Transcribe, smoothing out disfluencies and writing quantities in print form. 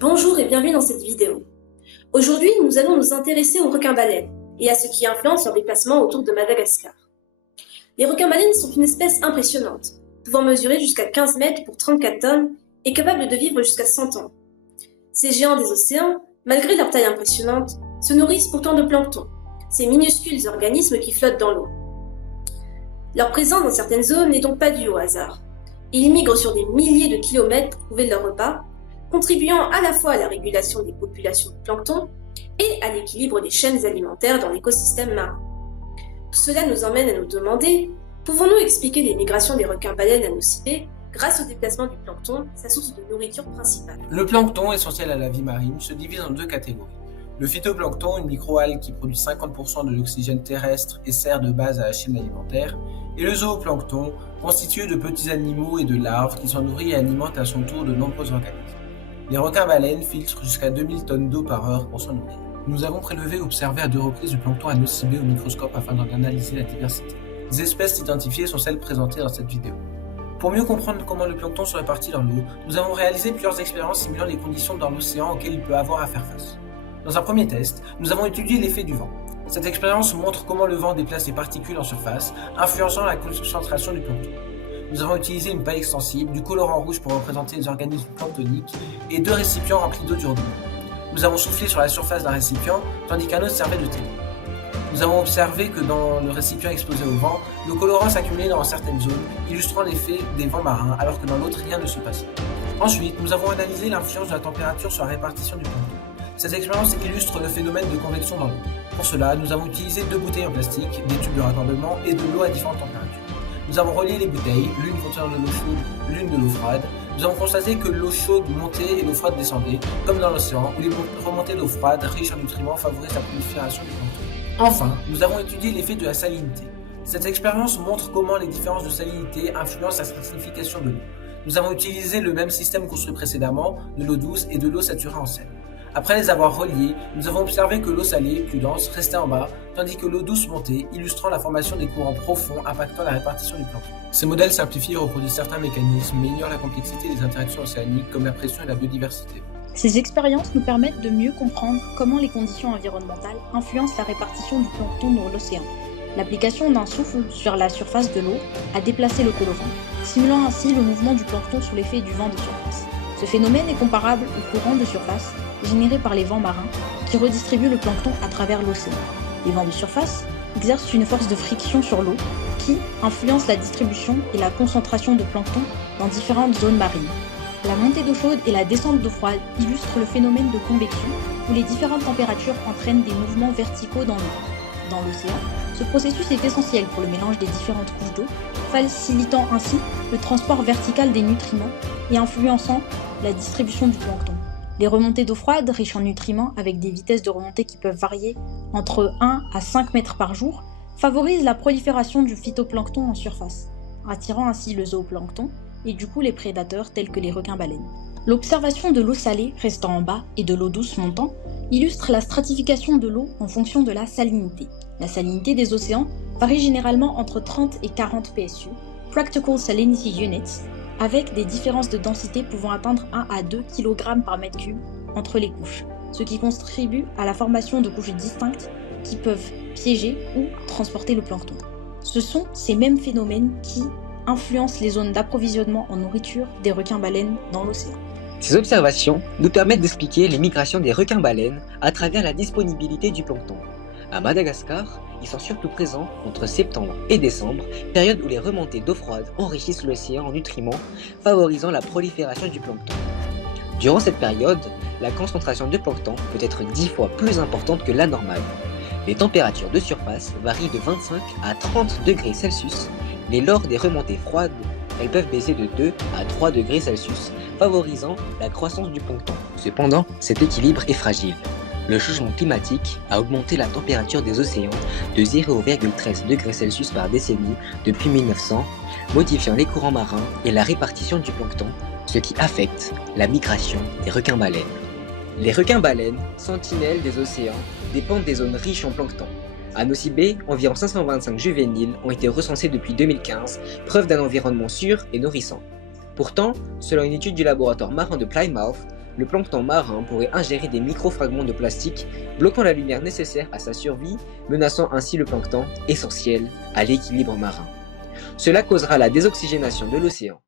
Bonjour et bienvenue dans cette vidéo. Aujourd'hui, nous allons nous intéresser aux requins-baleines et à ce qui influence leur déplacement autour de Madagascar. Les requins-baleines sont une espèce impressionnante, pouvant mesurer jusqu'à 15 mètres pour 34 tonnes et capable de vivre jusqu'à 100 ans. Ces géants des océans, malgré leur taille impressionnante, se nourrissent pourtant de plancton, ces minuscules organismes qui flottent dans l'eau. Leur présence dans certaines zones n'est donc pas due au hasard. Ils migrent sur des milliers de kilomètres pour trouver leur repas, contribuant à la fois à la régulation des populations de plancton et à l'équilibre des chaînes alimentaires dans l'écosystème marin. Tout cela nous emmène à nous demander, pouvons-nous expliquer les migrations des requins-baleines à Nosy Be grâce au déplacement du plancton, sa source de nourriture principale? Le plancton, essentiel à la vie marine, se divise en deux catégories. Le phytoplancton, une microalgue qui produit 50% de l'oxygène terrestre et sert de base à la chaîne alimentaire, et le zooplancton, constitué de petits animaux et de larves qui s'en nourrissent et alimentent à son tour de nombreux organismes. Les requins-baleines filtrent jusqu'à 2000 tonnes d'eau par heure pour s'en nourrir. Nous avons prélevé et observé à 2 reprises du plancton à Nosy Be au microscope afin d'en analyser la diversité. Les espèces identifiées sont celles présentées dans cette vidéo. Pour mieux comprendre comment le plancton se répartit dans l'eau, nous avons réalisé plusieurs expériences simulant les conditions dans l'océan auxquelles il peut avoir à faire face. Dans un premier test, nous avons étudié l'effet du vent. Cette expérience montre comment le vent déplace les particules en surface, influençant la concentration du plancton. Nous avons utilisé une paille extensible, du colorant rouge pour représenter les organismes planctoniques et 2 récipients remplis d'eau du robinet. Nous avons soufflé sur la surface d'un récipient, tandis qu'un autre servait de télo. Nous avons observé que dans le récipient exposé au vent, le colorant s'accumulait dans certaines zones, illustrant l'effet des vents marins, alors que dans l'autre, rien ne se passait. Ensuite, nous avons analysé l'influence de la température sur la répartition du plancton. Cette expérience illustre le phénomène de convection dans l'eau. Pour cela, nous avons utilisé 2 bouteilles en plastique, des tubes de raccordement et de l'eau à différentes températures. Nous avons relié les bouteilles, l'une contenant de l'eau chaude, l'une de l'eau froide. Nous avons constaté que l'eau chaude montait et l'eau froide descendait, comme dans l'océan, où les remontées d'eau froide, riches en nutriments, favorisent la prolifération du plancton. Enfin, nous avons étudié l'effet de la salinité. Cette expérience montre comment les différences de salinité influencent la stratification de l'eau. Nous avons utilisé le même système construit précédemment, de l'eau douce et de l'eau saturée en sel. Après les avoir reliés, nous avons observé que l'eau salée, plus dense, restait en bas, tandis que l'eau douce montait, illustrant la formation des courants profonds impactant la répartition du plancton. Ces modèles simplifient et reproduisent certains mécanismes, mais ignorent la complexité des interactions océaniques comme la pression et la biodiversité. Ces expériences nous permettent de mieux comprendre comment les conditions environnementales influencent la répartition du plancton dans l'océan. L'application d'un souffle sur la surface de l'eau a déplacé le colorant, simulant ainsi le mouvement du plancton sous l'effet du vent de surface. Ce phénomène est comparable au courant de surface généré par les vents marins qui redistribuent le plancton à travers l'océan. Les vents de surface exercent une force de friction sur l'eau qui influence la distribution et la concentration de plancton dans différentes zones marines. La montée d'eau chaude et la descente d'eau froide illustrent le phénomène de convection où les différentes températures entraînent des mouvements verticaux dans l'eau. Dans l'océan, ce processus est essentiel pour le mélange des différentes couches d'eau, facilitant ainsi le transport vertical des nutriments et influençant la distribution du plancton. Les remontées d'eau froide, riches en nutriments, avec des vitesses de remontée qui peuvent varier entre 1 à 5 mètres par jour, favorisent la prolifération du phytoplancton en surface, attirant ainsi le zooplancton et du coup les prédateurs tels que les requins-baleines. L'observation de l'eau salée restant en bas et de l'eau douce montant illustre la stratification de l'eau en fonction de la salinité. La salinité des océans varie généralement entre 30 et 40 PSU, Practical Salinity Units, avec des différences de densité pouvant atteindre 1 à 2 kg par mètre cube entre les couches, ce qui contribue à la formation de couches distinctes qui peuvent piéger ou transporter le plancton. Ce sont ces mêmes phénomènes qui influencent les zones d'approvisionnement en nourriture des requins-baleines dans l'océan. Ces observations nous permettent d'expliquer les migrations des requins-baleines à travers la disponibilité du plancton. À Madagascar, ils sont surtout présents entre septembre et décembre, période où les remontées d'eau froide enrichissent l'océan en nutriments, favorisant la prolifération du plancton. Durant cette période, la concentration de plancton peut être 10 fois plus importante que la normale. Les températures de surface varient de 25 à 30 degrés Celsius, mais lors des remontées froides, elles peuvent baisser de 2 à 3 degrés Celsius, favorisant la croissance du plancton. Cependant, cet équilibre est fragile. Le changement climatique a augmenté la température des océans de 0,13 degrés Celsius par décennie depuis 1900, modifiant les courants marins et la répartition du plancton, ce qui affecte la migration des requins-baleines. Les requins-baleines, sentinelles des océans, dépendent des zones riches en plancton. À Nosy Be, environ 525 juvéniles ont été recensés depuis 2015, preuve d'un environnement sûr et nourrissant. Pourtant, selon une étude du laboratoire marin de Plymouth, le plancton marin pourrait ingérer des micro-fragments de plastique, bloquant la lumière nécessaire à sa survie, menaçant ainsi le plancton, essentiel à l'équilibre marin. Cela causera la désoxygénation de l'océan.